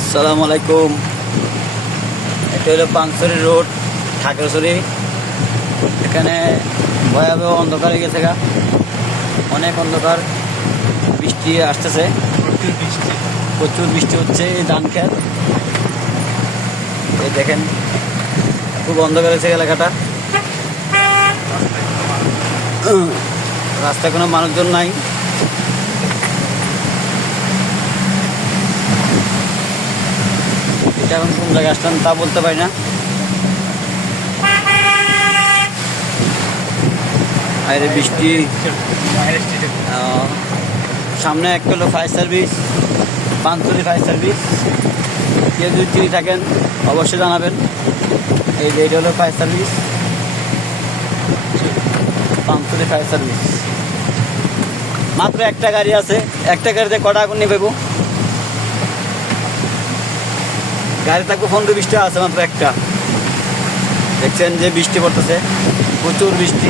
আসসালামু আলাইকুম। এটা হলো পানসরি রোড ঠাকুরসরি এখানে ভয়াবহ অন্ধকার হয়ে গেছে গা। অনেক অন্ধকার। বৃষ্টি আসতেছে। প্রচুর বৃষ্টি। প্রচুর বৃষ্টি হচ্ছে এই ধান খেত এই দেখেন খুব অন্ধকার হয়েছে এলাকাটা। রাস্তায় কোনো মানুষজন নাই। এটা এখন কোন জায়গায় আসলাম তা বলতে পারি না। বাইরে বৃষ্টি। সামনে একটা হলো fire service Pantoli fire service কেউ যদি চিনি থাকেন, অবশ্যই জানাবেন। এই যে এটা হলো fire service Pantoli fire service মাত্র একটা গাড়ি আছে, একটা গাড়িতে কটা আগুন নিয়ে পেবো গাড়ি থাকব পনেরো বৃষ্টি আছে মাত্র একটা। দেখছেন যে বৃষ্টি পড়তেছে প্রচুর বৃষ্টি।